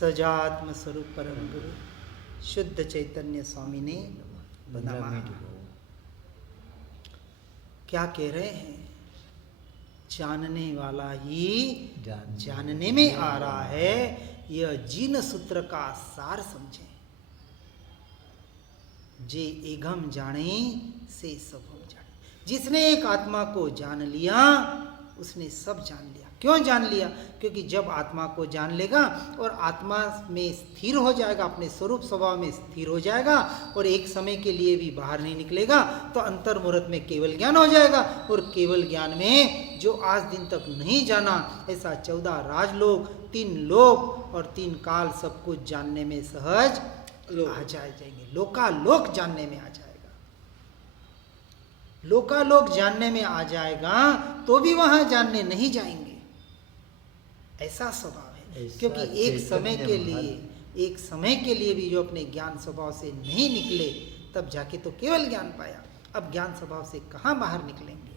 सजात्म स्वरूप परम गुरु शुद्ध चैतन्य स्वामी ने नमः। क्या कह रहे हैं? जानने वाला ही जानने में आ रहा है। यह जीन सूत्र का सार समझे। जे एगम जाने से सब हम जाने। जिसने एक आत्मा को जान लिया उसने सब जान लिया। क्यों जान लिया? क्योंकि जब आत्मा को जान लेगा और आत्मा में स्थिर हो जाएगा, अपने स्वरूप स्वभाव में स्थिर हो जाएगा और एक समय के लिए भी बाहर नहीं निकलेगा, तो अंतर मुहूर्त में केवल ज्ञान हो जाएगा। और केवल ज्ञान में जो आज दिन तक नहीं जाना, ऐसा 14 राजलोक, 3 लोक और 3 काल सब कुछ जानने में सहज आ जाएंगे। लोकालोक जानने में आ जाएगा। लोकालोक जानने में आ जाएगा तो भी वहां जानने नहीं जाएंगे। ऐसा स्वभाव है। क्योंकि एक समय के लिए भी जो अपने ज्ञान स्वभाव से नहीं निकले, तब जाके तो केवल ज्ञान पाया। अब ज्ञान स्वभाव से कहाँ बाहर निकलेंगे?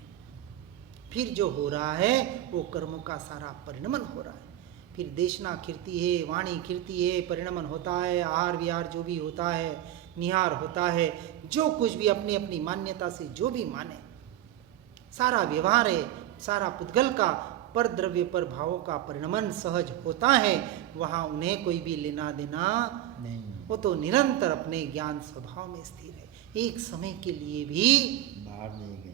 फिर जो हो रहा है वो कर्मों का सारा परिणमन हो रहा है। फिर देशना खिरती है, वाणी खिरती है, परिणमन होता है, आहार विहार जो भी होता है, निहार होता है, जो कुछ भी अपनी अपनी मान्यता से जो भी माने, सारा व्यवहार है, सारा पुद्गल का पर द्रव्य पर भावों का परिणमन सहज होता है। वहां उन्हें कोई भी लेना देना नहीं। वो तो निरंतर अपने ज्ञान स्वभाव में स्थिर है। एक समय के लिए भी बाहर नहीं गया।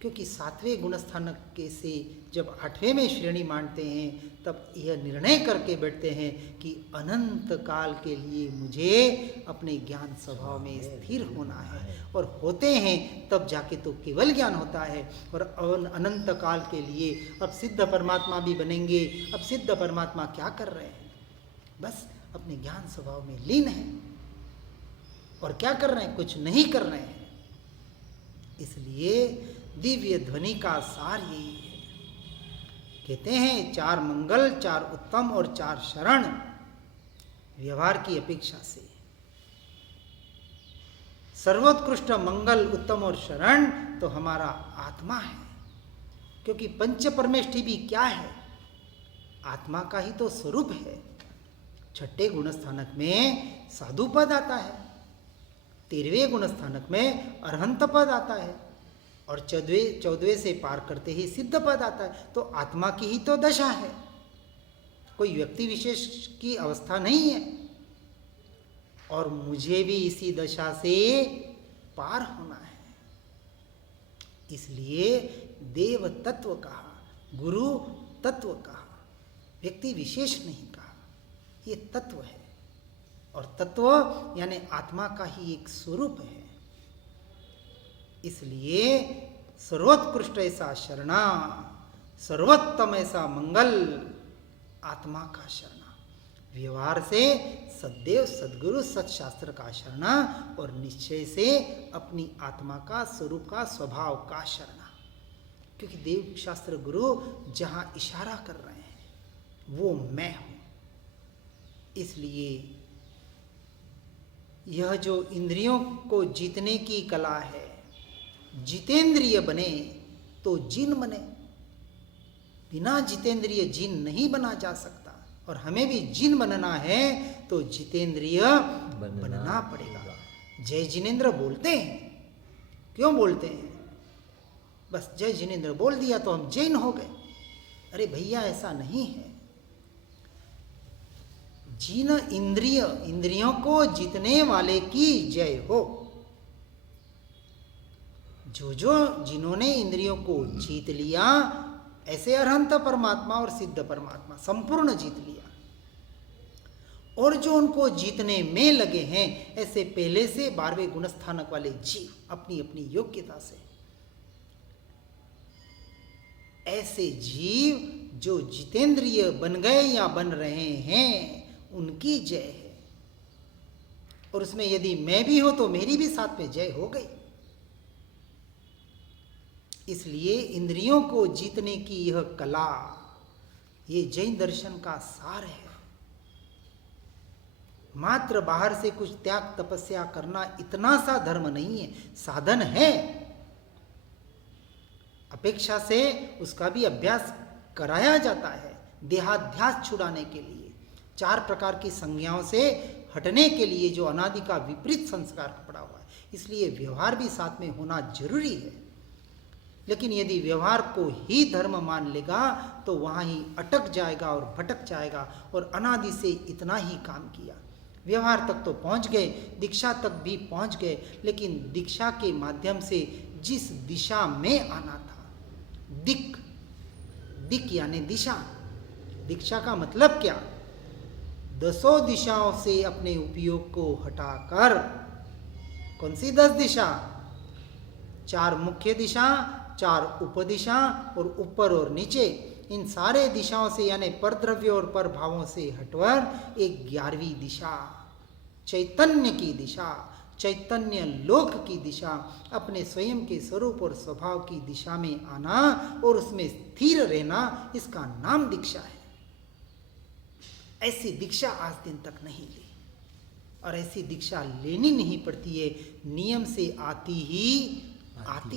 क्योंकि 7वें गुणस्थानक के से जब 8वें में श्रेणी मानते हैं, तब यह निर्णय करके बैठते हैं कि अनंत काल के लिए मुझे अपने ज्ञान स्वभाव में स्थिर होना है। और होते हैं तब जाके तो केवल ज्ञान होता है। और अनंत काल के लिए अब सिद्ध परमात्मा भी बनेंगे। अब सिद्ध परमात्मा क्या कर रहे हैं? बस अपने ज्ञान स्वभाव में लीन है। और क्या कर रहे हैं? कुछ नहीं कर रहे हैं। इसलिए दिव्य ध्वनि का सार यही है। कहते हैं 4 मंगल, 4 उत्तम और 4 शरण व्यवहार की अपेक्षा से। सर्वोत्कृष्ट मंगल, उत्तम और शरण तो हमारा आत्मा है। क्योंकि पंच परमेष्ठी भी क्या है? आत्मा का ही तो स्वरूप है। 6ठे गुणस्थानक में साधु पद आता है, 13वें गुणस्थानक में अरहंत पद आता है और 14वें से पार करते ही सिद्ध पद आता है। तो आत्मा की ही तो दशा है, कोई व्यक्ति विशेष की अवस्था नहीं है। और मुझे भी इसी दशा से पार होना है। इसलिए देव तत्व कहा, गुरु तत्व कहा, व्यक्ति विशेष नहीं कहा। ये तत्व है। और तत्व यानी आत्मा का ही एक स्वरूप है। इसलिए सर्वोत्कृष्ट ऐसा शरणा, सर्वोत्तम ऐसा मंगल आत्मा का शरणा। व्यवहार से सदैव सद्गुरु सत्शास्त्र का शरणा और निश्चय से अपनी आत्मा का स्वरूप का स्वभाव का शरणा। क्योंकि देव शास्त्र गुरु जहां इशारा कर रहे हैं वो मैं हूं। इसलिए यह जो इंद्रियों को जीतने की कला है, जितेंद्रिय बने तो जिन बने। बिना जितेंद्रिय जिन नहीं बना जा सकता। और हमें भी जिन बनना है तो जितेंद्रिय बनना पड़ेगा। जय जिनेन्द्र बोलते हैं, क्यों बोलते हैं? बस जय जिनेन्द्र बोल दिया तो हम जैन हो गए। अरे भैया, ऐसा नहीं है। जिन इंद्रियों को जीतने वाले की जय हो। जिन्होंने इंद्रियों को जीत लिया, ऐसे अरहंत परमात्मा और सिद्ध परमात्मा संपूर्ण जीत लिया। और जो उनको जीतने में लगे हैं, ऐसे पहले से 12वें गुणस्थानक वाले जीव अपनी अपनी योग्यता से, ऐसे जीव जो जितेंद्रिय बन गए या बन रहे हैं, उनकी जय है। और उसमें यदि मैं भी हूं तो मेरी भी साथ में जय हो गई। इसलिए इंद्रियों को जीतने की यह कला, ये जैन दर्शन का सार है। मात्र बाहर से कुछ त्याग तपस्या करना इतना सा धर्म नहीं है, साधन है। अपेक्षा से उसका भी अभ्यास कराया जाता है देहाध्यास छुड़ाने के लिए। 4 प्रकार की संज्ञाओं से हटने के लिए जो अनादि का विपरीत संस्कार पड़ा हुआ है, इसलिए व्यवहार भी साथ में होना जरूरी है। लेकिन यदि व्यवहार को ही धर्म मान लेगा तो वहाँ ही अटक जाएगा और भटक जाएगा और अनादि से इतना ही काम किया। व्यवहार तक तो पहुँच गए, दीक्षा तक भी पहुँच गए, लेकिन दीक्षा के माध्यम से जिस दिशा में आना था, दिक यानी दिशा, दीक्षा का मतलब क्या? 10 दिशाओं से अपने उपयोग को हटाकर, कौन सी 10 दिशा? 4 मुख्य दिशा, 4 उपदिशा और ऊपर और नीचे, इन सारे दिशाओं से यानी परद्रव्य और पर भावों से हटकर एक 11वीं दिशा, चैतन्य की दिशा, चैतन्य लोक की दिशा, अपने स्वयं के स्वरूप और स्वभाव की दिशा में आना और उसमें स्थिर रहना, इसका नाम दीक्षा है। ऐसी दीक्षा आज दिन तक नहीं ली और ऐसी दीक्षा लेनी नहीं पड़ती है, नियम से आती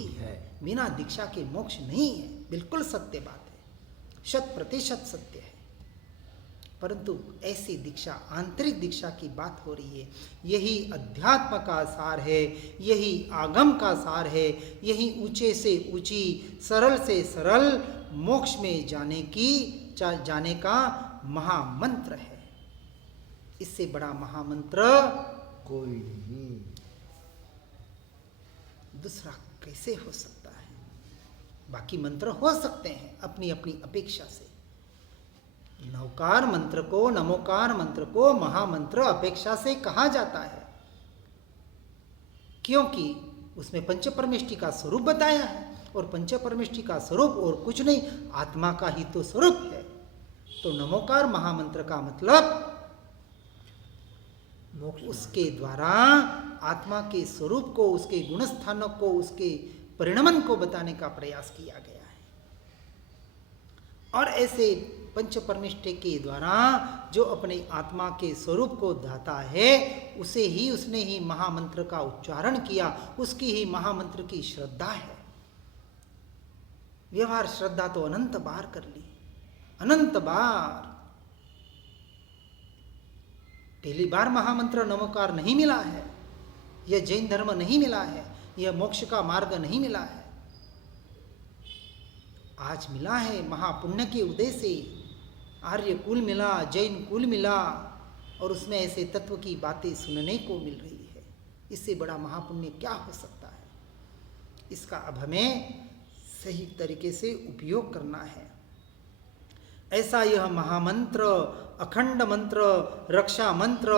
है। बिना दीक्षा के मोक्ष नहीं है, बिल्कुल सत्य बात है, 100% सत्य है। परंतु ऐसी दीक्षा, आंतरिक दीक्षा की बात हो रही है। यही अध्यात्म का सार है, यही आगम का सार है, यही ऊंचे से ऊंची, सरल से सरल मोक्ष में जाने का महामंत्र है। इससे बड़ा महामंत्र कोई नहीं, दूसरा कैसे हो सकता है? बाकी मंत्र हो सकते हैं अपनी अपनी अपेक्षा से। नवकार मंत्र को, नमोकार मंत्र को महामंत्र अपेक्षा से कहा जाता है, क्योंकि उसमें पंच परमेष्टि का स्वरूप बताया है और पंच परमेष्टि का स्वरूप और कुछ नहीं, आत्मा का ही तो स्वरूप है। तो नमोकार महामंत्र का मतलब उसके द्वारा आत्मा के स्वरूप को, उसके गुणस्थानों को, उसके परिणमन को बताने का प्रयास किया गया है। और ऐसे पंच परमेष्टि के द्वारा जो अपने आत्मा के स्वरूप को दाता है, उसने ही महामंत्र का उच्चारण किया, उसकी ही महामंत्र की श्रद्धा है। व्यवहार श्रद्धा तो अनंत बार कर ली, अनंत बार। पहली बार महामंत्र नमोकार नहीं मिला है, यह जैन धर्म नहीं मिला है, यह मोक्ष का मार्ग नहीं मिला है। आज मिला है महापुण्य के उदय से, आर्य कुल मिला, जैन कुल मिला और उसमें ऐसे तत्व की बातें सुनने को मिल रही है। इससे बड़ा महापुण्य क्या हो सकता है? इसका अब हमें सही तरीके से उपयोग करना है। ऐसा यह महामंत्र, अखंड मंत्र, रक्षा मंत्र,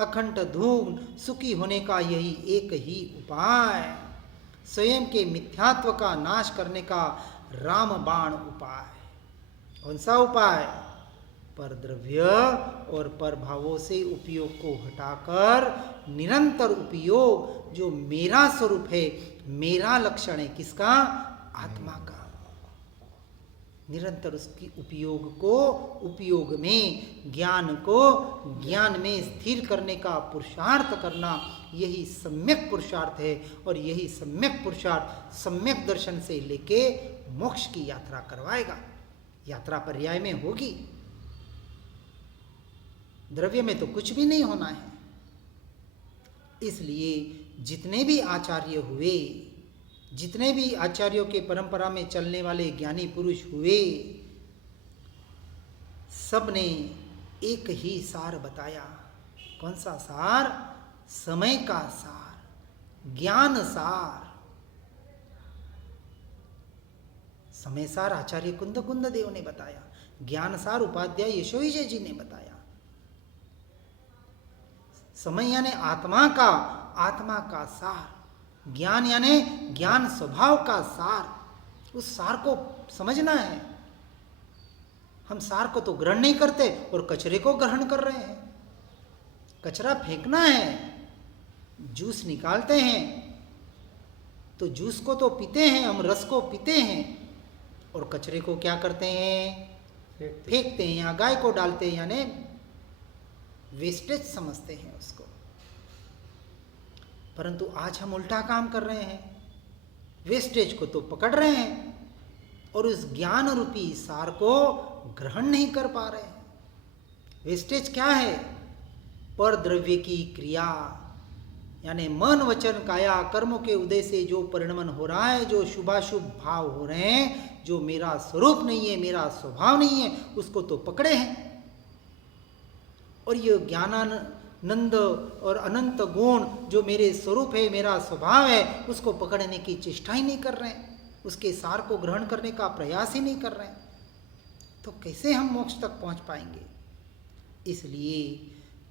अखंड धूम, सुखी होने का यही एक ही उपाय, स्वयं के मिथ्यात्व का नाश करने का रामबाण उपाय। कौन सा उपाय? पर द्रव्य और पर भावों से उपयोग को हटाकर निरंतर उपयोग, जो मेरा स्वरूप है, मेरा लक्षण है, किसका? आत्मा का। निरंतर उसकी उपयोग को उपयोग में, ज्ञान को ज्ञान में स्थिर करने का पुरुषार्थ करना, यही सम्यक पुरुषार्थ है। और यही सम्यक पुरुषार्थ सम्यक दर्शन से लेके मोक्ष की यात्रा करवाएगा। यात्रा पर्याय में होगी, द्रव्य में तो कुछ भी नहीं होना है। इसलिए जितने भी आचार्य हुए, जितने भी आचार्यों के परंपरा में चलने वाले ज्ञानी पुरुष हुए, सब ने एक ही सार बताया। कौन सा सार? समय का सार, ज्ञान सार। समय सार आचार्य कुंद देव ने बताया, ज्ञान सार उपाध्याय यशो विजय जी ने बताया। समय यानी आत्मा का सार, ज्ञान यानी ज्ञान स्वभाव का सार। उस सार को समझना है। हम सार को तो ग्रहण नहीं करते और कचरे को ग्रहण कर रहे हैं। कचरा फेंकना है, जूस निकालते हैं तो जूस को तो पीते हैं, हम रस को पीते हैं, और कचरे को क्या करते हैं? फेंकते हैं या गाय को डालते हैं, यानी वेस्टेज समझते हैं उसको। परंतु आज हम उल्टा काम कर रहे हैं, वेस्टेज को तो पकड़ रहे हैं और उस ज्ञान रूपी सार को ग्रहण नहीं कर पा रहे हैं। वेस्टेज क्या है? पर द्रव्य की क्रिया, यानी मन वचन काया कर्मों के उदय से जो परिणमन हो रहा है, जो शुभाशुभ भाव हो रहे हैं, जो मेरा स्वरूप नहीं है, मेरा स्वभाव नहीं है, उसको तो पकड़े हैं। और ये ज्ञानानंद और अनंत गुण जो मेरे स्वरूप है, मेरा स्वभाव है, उसको पकड़ने की चेष्टा ही नहीं कर रहे हैं, उसके सार को ग्रहण करने का प्रयास ही नहीं कर रहे हैं, तो कैसे हम मोक्ष तक पहुंच पाएंगे? इसलिए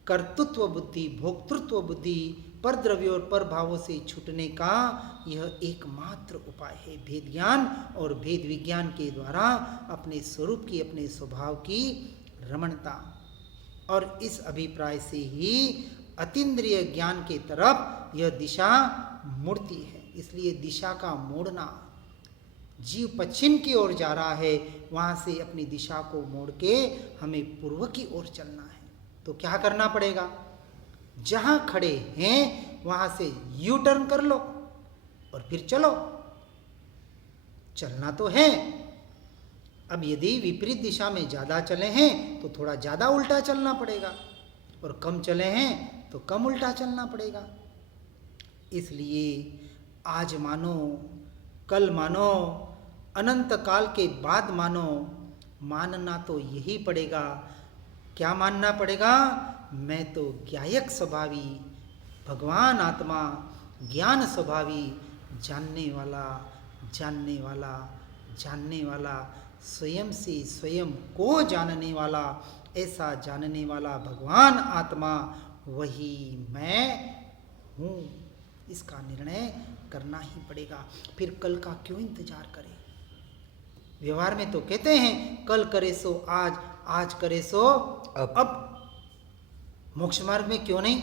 कर्तृत्व बुद्धि, भोक्तृत्व बुद्धि, पर द्रव्य और पर भावों से छूटने का यह एकमात्र उपाय है। भेद ज्ञान और भेद विज्ञान के द्वारा अपने स्वरूप की, अपने स्वभाव की रमणता, और इस अभिप्राय से ही अतीन्द्रिय ज्ञान के तरफ यह दिशा मुड़ती है। इसलिए दिशा का मोड़ना, जीव पश्चिम की ओर जा रहा है, वहाँ से अपनी दिशा को मोड़ के हमें पूर्व की ओर चलना है। तो क्या करना पड़ेगा? जहाँ खड़े हैं वहाँ से यू टर्न कर लो और फिर चलो। चलना तो है। अब यदि विपरीत दिशा में ज़्यादा चले हैं तो थोड़ा ज़्यादा उल्टा चलना पड़ेगा, और कम चले हैं तो कम उल्टा चलना पड़ेगा। इसलिए आज मानो, कल मानो, अनंत काल के बाद मानो, मानना तो यही पड़ेगा। क्या मानना पड़ेगा? मैं तो ज्ञायक स्वभावी, भगवान आत्मा, ज्ञान स्वभावी, जानने वाला, जानने वाला, जानने वाला, स्वयं से स्वयं को जानने वाला, ऐसा जानने वाला भगवान आत्मा, वही मैं हूँ। इसका निर्णय करना ही पड़ेगा। फिर कल का क्यों इंतजार करें? व्यवहार में तो कहते हैं कल करे सो आज, आज करे सो अब। मोक्ष मार्ग में क्यों नहीं?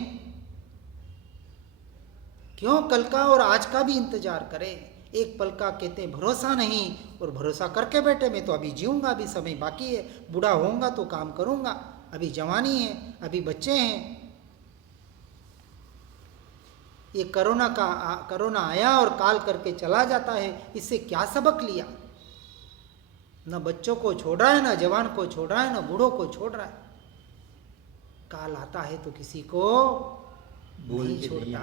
क्यों कल का और आज का भी इंतजार करें? एक पल का कहते हैं भरोसा नहीं, और भरोसा करके बैठे मैं तो अभी जीऊंगा, अभी समय बाकी है, बूढ़ा होऊंगा तो काम करूंगा, अभी जवानी है, अभी बच्चे हैं। ये कोरोना आया और काल करके चला जाता है, इससे क्या सबक लिया? न बच्चों को छोड़ रहा है, न जवान को छोड़ रहा है, न बूढ़ों को छोड़ रहा है। काल आता है तो किसी को नहीं छोड़ता।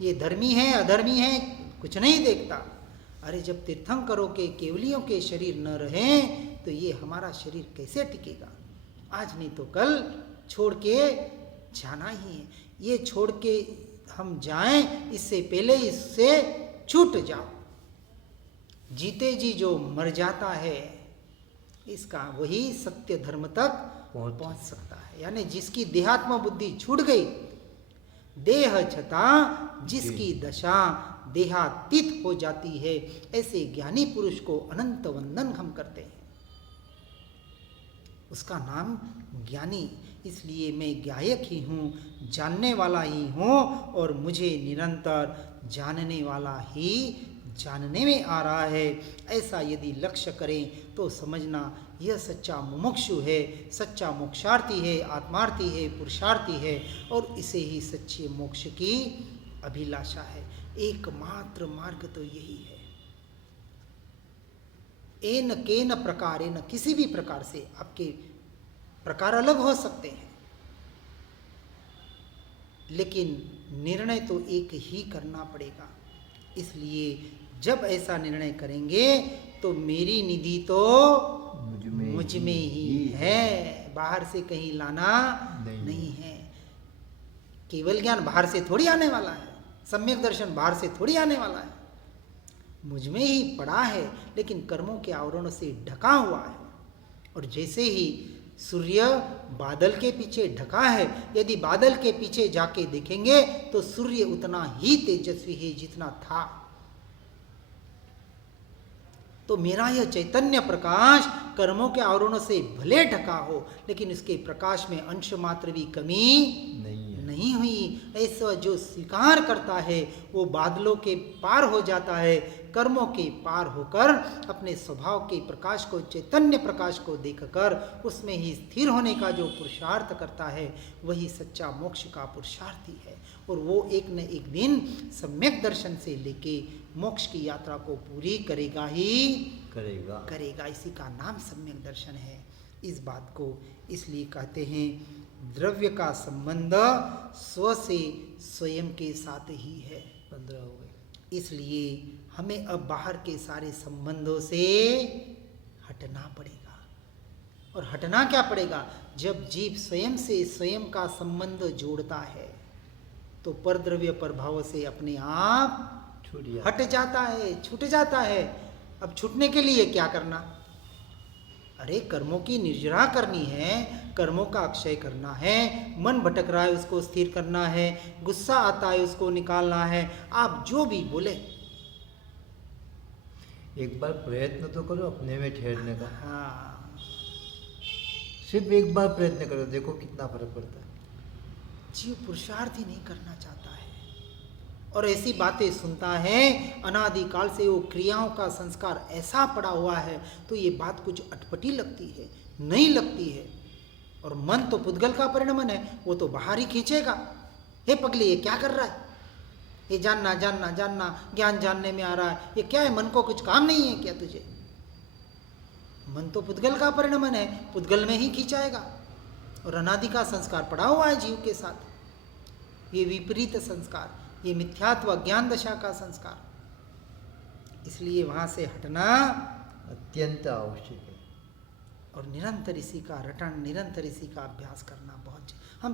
ये धर्मी है अधर्मी है कुछ नहीं देखता। अरे जब तीर्थंकरों के, केवलियों के शरीर न रहे तो ये हमारा शरीर कैसे टिकेगा? आज नहीं तो कल छोड़ के जाना ही है। ये छोड़ के हम जाएं, इससे पहले इससे छूट जाओ। जीते जी जो मर जाता है, इसका वही सत्य धर्म तक पहुंच सकता है। यानी जिसकी देहात्म बुद्धि छूट गई, देह छता जिसकी दशा देहातीत हो जाती है, ऐसे ज्ञानी पुरुष को अनंत वंदन हम करते हैं। उसका नाम ज्ञानी। इसलिए मैं ज्ञायक ही हूँ, जानने वाला ही हूँ, और मुझे निरंतर जानने वाला ही जानने में आ रहा है। ऐसा यदि लक्ष्य करें तो समझना यह सच्चा मुमुक्षु है, सच्चा मोक्षार्थी है, आत्मार्थी है, पुरुषार्थी है, और इसे ही सच्चे मोक्ष की अभिलाषा है। एकमात्र मार्ग तो यही है। एन केन प्रकारेण, किसी भी प्रकार से, आपके प्रकार अलग हो सकते हैं, लेकिन निर्णय तो एक ही करना पड़ेगा। इसलिए जब ऐसा निर्णय करेंगे तो मेरी निधि तो मुझ में ही है, बाहर से कहीं लाना नहीं है। केवल ज्ञान बाहर से थोड़ी आने वाला है, सम्यक दर्शन बाहर से थोड़ी आने वाला है, मुझ में ही पड़ा है, लेकिन कर्मों के आवरण से ढका हुआ है। और जैसे ही सूर्य बादल के पीछे ढका है, यदि बादल के पीछे जाके देखेंगे तो सूर्य उतना ही तेजस्वी है जितना था। तो मेरा यह चैतन्य प्रकाश कर्मों के आवरणों से भले ढका हो, लेकिन इसके प्रकाश में अंश मात्र भी कमी नहीं हुई। ऐसा जो स्वीकार करता है वो बादलों के पार हो जाता है, कर्मों के पार होकर अपने स्वभाव के प्रकाश को, चैतन्य प्रकाश को देखकर उसमें ही स्थिर होने का जो पुरुषार्थ करता है, वही सच्चा मोक्ष का पुरुषार्थी है। और वो एक न एक दिन सम्यक दर्शन से लेके मोक्ष की यात्रा को पूरी करेगा ही करेगा। इसी का नाम सम्यक दर्शन है। इस बात को इसलिए कहते हैं द्रव्य का संबंध स्व से स्वयं के साथ ही है। 15 हो गए। इसलिए हमें अब बाहर के सारे संबंधों से हटना पड़ेगा। और हटना क्या पड़ेगा? जब जीव स्वयं से स्वयं का संबंध जोड़ता है तो परद्रव्य प्रभाव से अपने आप हट जाता है, छूट जाता है। अब छूटने के लिए क्या करना? अरे कर्मों की निर्जरा करनी है, कर्मों का अक्षय करना है, मन भटक रहा है उसको स्थिर करना है, गुस्सा आता है उसको निकालना है। आप जो भी बोले, एक बार प्रयत्न तो करो अपने में ठहरने का। हाँ, सिर्फ एक बार प्रयत्न करो, देखो कितना फर्क पड़ता है। जीव पुरुषार्थ ही नहीं करना चाहता है और ऐसी बातें सुनता है। अनादिकाल से वो क्रियाओं का संस्कार ऐसा पड़ा हुआ है तो ये बात कुछ अटपटी लगती है, नहीं लगती है। और मन तो पुद्गल का परिणमन है, वो तो बाहर ही खींचेगा। हे पगले, ये क्या कर रहा है? ये जानना जानना जानना, ज्ञान जानने में आ रहा है, ये क्या है? मन को कुछ काम नहीं है क्या तुझे? मन तो पुद्गल का परिणमन है, पुद्गल में ही खींचाएगा। और अनादि का संस्कार पड़ा हुआ है जीव के साथ, ये विपरीत संस्कार, ये मिथ्यात्व ज्ञान दशा का संस्कार। इसलिए वहां से हटना अत्यंत आवश्यक है। और निरंतर इसी का रटन, निरंतर इसी का अभ्यास करना बहुत हम